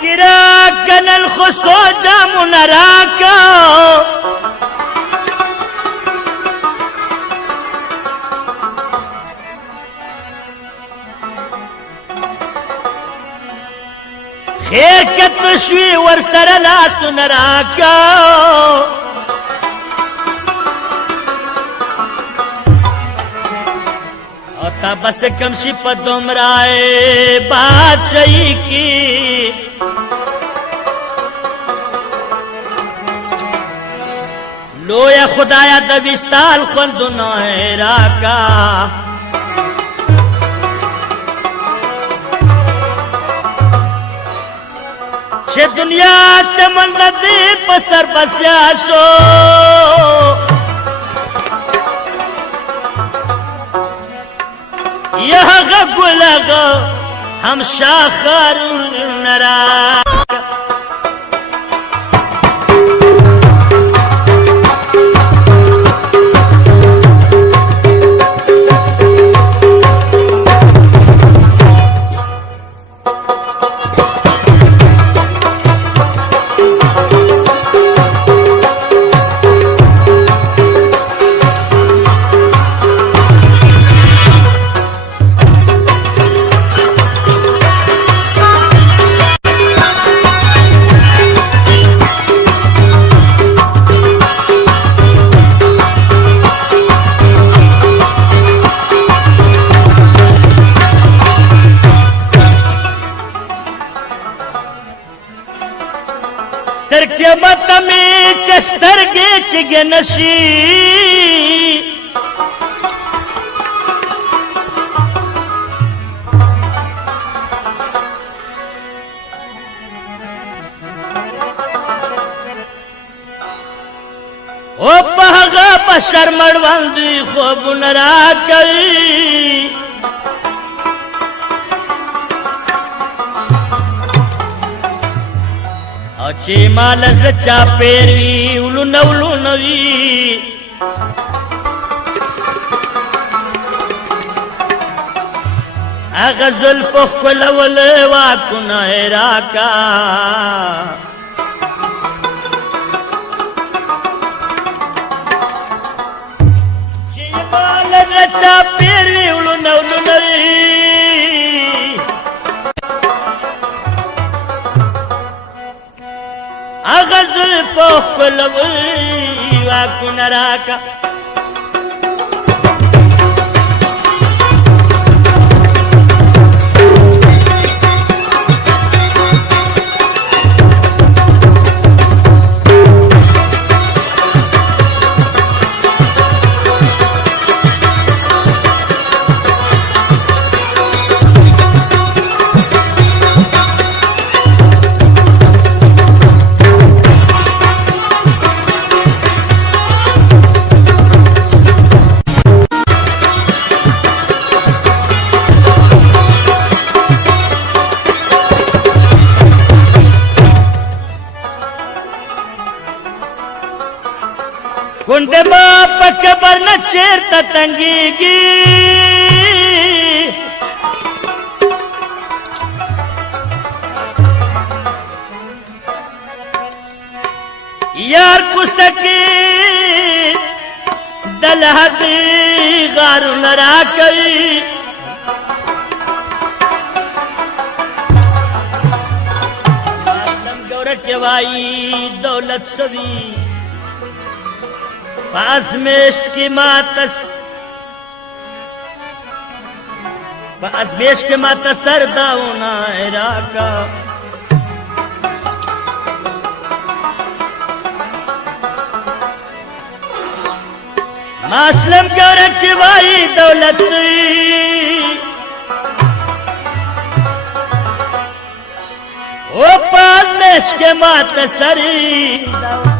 تیرا کنل خسو جامون راکا خیر کتشوی ورسر لاسون راکا تا بس کم شی پا دمرائے بادشاہی کی لویا خدایا دبی سال خوندنا ہے راکا چه دنیا چمن ندی پسر بسیا شو یہاں گلگا ہم شاخر نرا قیامت میں چستر گے چگے نشی او پہگا بشر مڑواندی خوب نرا کئی چی مالز رچا پیروی اولو نوی اغا ظلفو کلول واکنا راکا چی مالز رچا پیروی اولو نوی غزل پوخ لوی واکن راکا کنڈے باپ کبر نہ چیرتا تنگی گی یار کو سکی دلہدی غارو نرا کئی اسلم گورک وائی دولت سوی بازمیش کی ماتا سرداؤنا عراقا ماسلم گورک وائی دولت او بازمیش کی ماتا سرداؤنا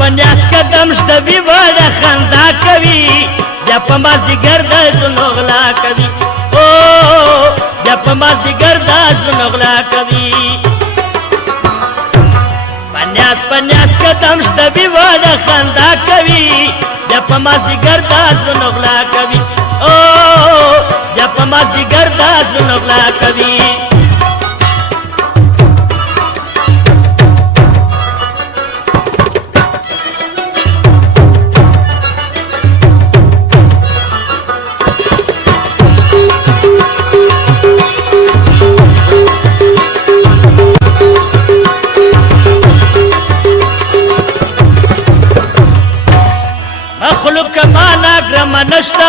پنیاس قدم شدوی وڑا خندا کوي د या पमास दिगर दा सुनोगला कवि ओ या पमास दिगर दा सुनोगला कवि पन्यास पन्यास कदम शतबी वादा खंदा कवि या पमास दिगर दा सुनोगला कवि ओ या पमास दिगर दा सुनोगला कवि कमाना ग्रम नष्टा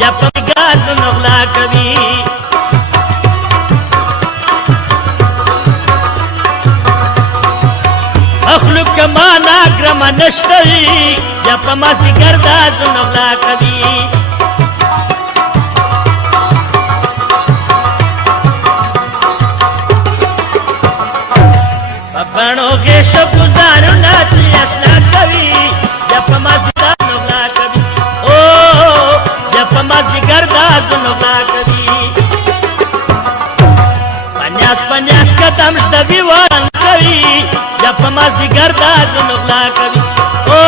या पगार नगला कवि अखलुक कमाना ग्रम नष्टा या पमास दिगरदा नगला कवि बनो के सब गुजारो नाची असना कवि या पमास पमास दिगर दा सुनोगला कवि पन्यास पन्यास कदम शतबी वादा कवि या पमास दिगर दा सुनोगला कवि ओ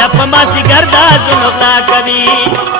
या पमास दिगर दा सुनोगला कवि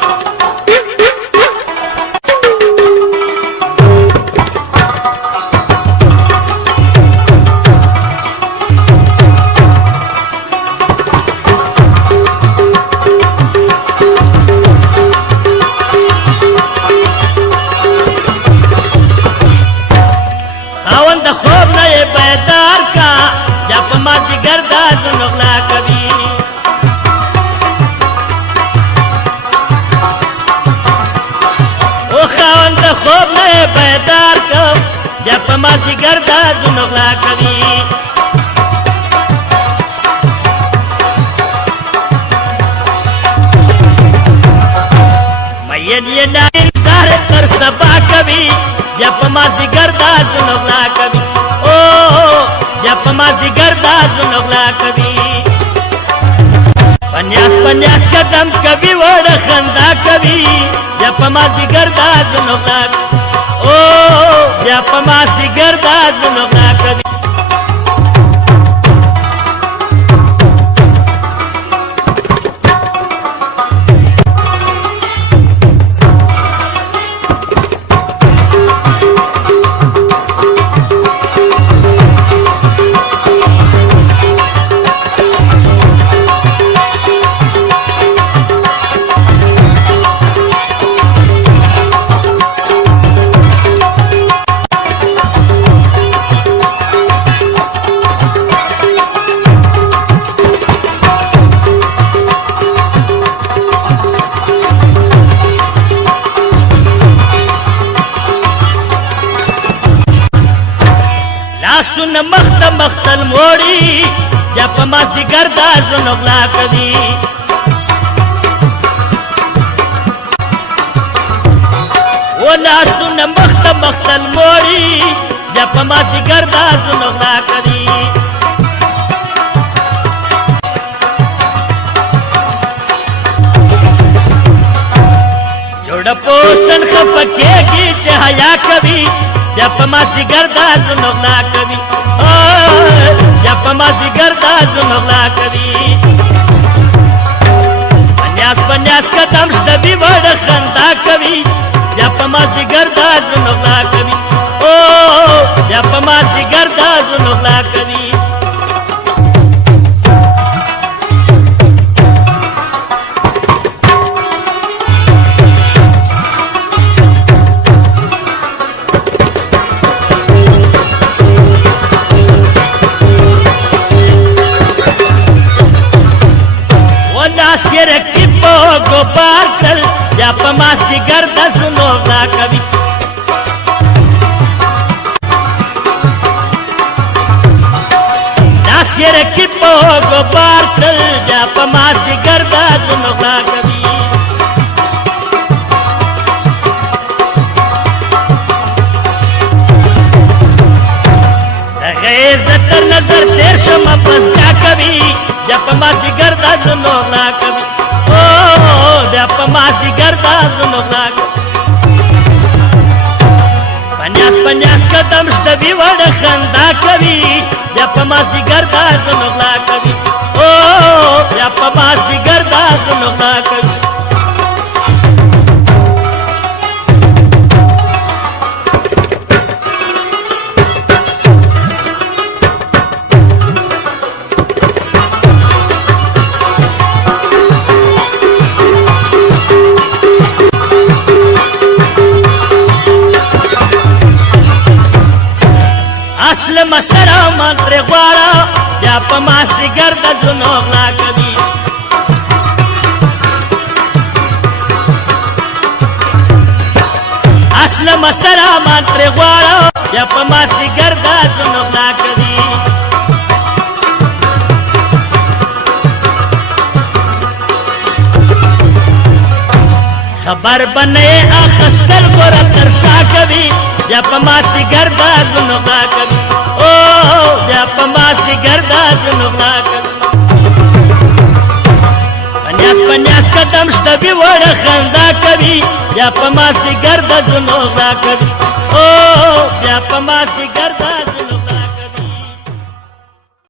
पमास दिगर दा सुनोगला कवि मैयन ये नाइन सारे पर सबा कवि या पमास दिगर दा सुनोगला कवि ओ या पमास दिगर दा सुनोगला कवि पन्यास पन्यास कदम कवि वड़ खंदा कवि या पमास दिगर दा सुनोगला ओ या पमास दिगर दा सुनोगला कवि सुन मख्त मख्तल मोड़ी या पमास दिगर दा सुनोगला कवि वो ना सुन मख्त मख्तल मोड़ी या पमास दिगर दा सुनोगला कवि जोड़ पोसन खपकेगी चहया कवि या पमास दिगर दा सुनोगला कवि या पमास दिगर दा सुनोगला कवि पन्यास पन्यास कदम शतबी वड़ खंदा कवि या पमास दिगर दा सुनोगला कवि ओ या पमास दिगर दा सुनोगला कवि गोपाल या पमास दिगर दा सुनोगला कवि नासिर की पो गोपाल या पमास दिगर दा सुनोगला कवि जतर नजर तेर शमा बस्ता कवि या पमास दिगर दा सुनोगला कवि ओ مازدیګر دا زړه غلا کوي اصل مسره منتر غواړه بیا په مازدیګر د زړه غلا کوي اصل مسره منتر غواړه بیا په مازدیګر د زړه غلا کوي خبر بنئ اخستل ګوره تر شا کوي بیا په مازدیګر د زړه غلا کوي بیا په مازدیګر د زړه غلا کوي پنیاس قدم شته بې وړه خندا کوي بیا په مازدیګر د زړه غلا کوي بیا په مازدیګر د